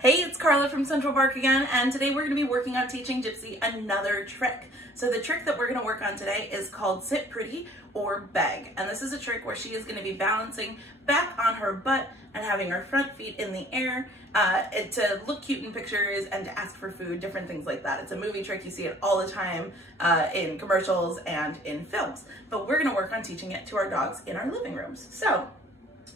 Hey, it's Carla from Central Bark again, and today we're going to be working on teaching Gypsy another trick. So the trick that we're going to work on today is called Sit Pretty or Beg, and this is a trick where she is going to be balancing back on her butt and having her front feet in the air to look cute in pictures and to ask for food, different things like that. It's a movie trick. You see it all the time in commercials and in films, but we're going to work on teaching it to our dogs in our living rooms. So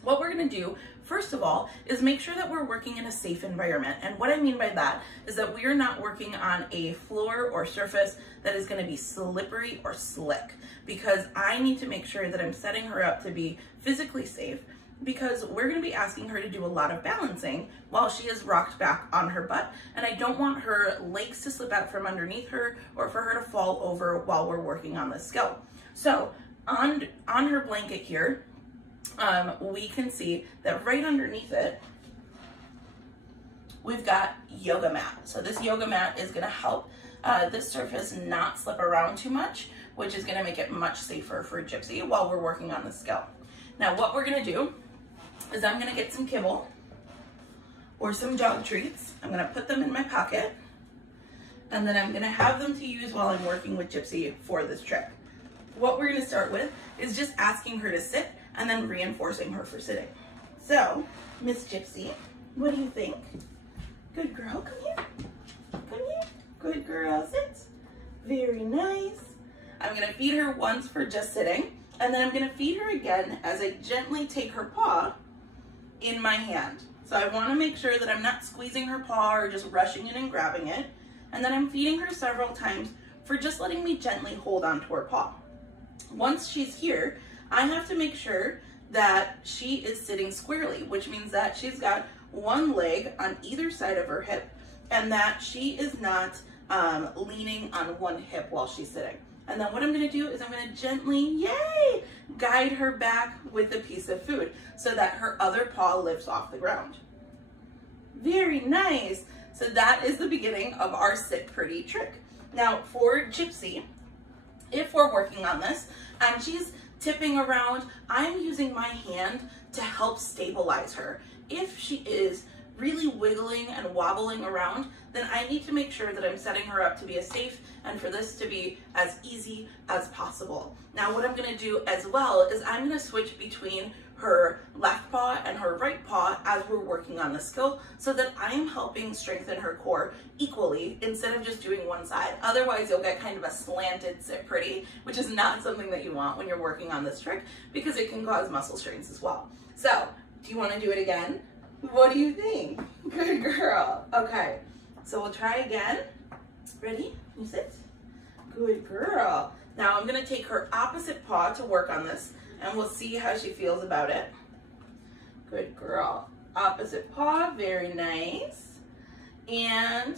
what we're going to do, first of all, is make sure that we're working in a safe environment. And what I mean by that is that we are not working on a floor or surface that is going to be slippery or slick, because I need to make sure that I'm setting her up to be physically safe, because we're going to be asking her to do a lot of balancing while she is rocked back on her butt, and I don't want her legs to slip out from underneath her or for her to fall over while we're working on this skill. So on her blanket here, we can see that right underneath it, we've got yoga mat. So this yoga mat is going to help this surface not slip around too much, which is going to make it much safer for Gypsy while we're working on the skill. Now what we're going to do is I'm going to get some kibble or some dog treats. I'm going to put them in my pocket, and then I'm going to have them to use while I'm working with Gypsy for this trick. What we're going to start with is just asking her to sit and then reinforcing her for sitting. So, Miss Gypsy, what do you think? Good girl, come here. Come here. Good girl, sit. Very nice. I'm gonna feed her once for just sitting, and then I'm gonna feed her again as I gently take her paw in my hand. So I wanna make sure that I'm not squeezing her paw or just rushing in and grabbing it. And then I'm feeding her several times for just letting me gently hold onto her paw. Once she's here, I have to make sure that she is sitting squarely, which means that she's got one leg on either side of her hip and that she is not leaning on one hip while she's sitting. And then what I'm going to do is I'm going to gently, yay, guide her back with a piece of food so that her other paw lifts off the ground. Very nice. So that is the beginning of our Sit Pretty trick. Now for Gypsy, if we're working on this and she's tipping around, I'm using my hand to help stabilize her. If she is really wiggling and wobbling around, then I need to make sure that I'm setting her up to be as safe and for this to be as easy as possible. Now what I'm going to do as well is I'm going to switch between her left paw and her right paw as we're working on the skill, so that I'm helping strengthen her core equally instead of just doing one side. Otherwise you'll get kind of a slanted Sit Pretty, which is not something that you want when you're working on this trick, because it can cause muscle strains as well. So do you want to do it again? What do you think? Good girl. Okay, so we'll try again. Ready? You sit. Good girl. Now I'm going to take her opposite paw to work on this, and we'll see how she feels about it. Good girl. Opposite paw, very nice. And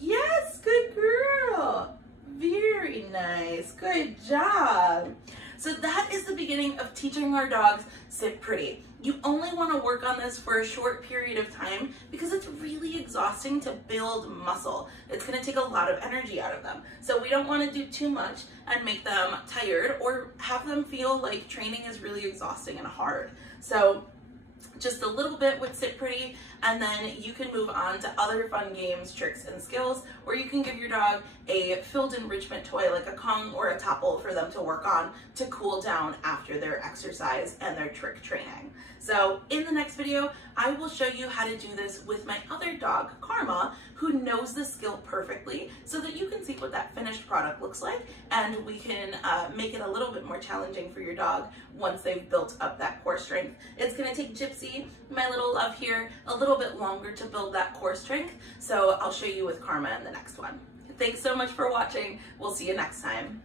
yes, good girl. Very nice, good job. So that is the beginning of teaching our dogs Sit Pretty. You only want to work on this for a short period of time because it's really exhausting to build muscle. It's going to take a lot of energy out of them. So we don't want to do too much and make them tired or have them feel like training is really exhausting and hard. So just a little bit with Sit Pretty, and then you can move on to other fun games, tricks, and skills, or you can give your dog a filled enrichment toy like a Kong or a Topple for them to work on to cool down after their exercise and their trick training. So in the next video, I will show you how to do this with my other dog, Karma, who knows the skill perfectly, so that you can see what that finished product looks like, and we can make it a little bit more challenging for your dog once they've built up that core strength. It's gonna take Gypsy, my little love here, a little bit longer to build that core strength, so I'll show you with Karma in the next one. Thanks so much for watching. We'll see you next time.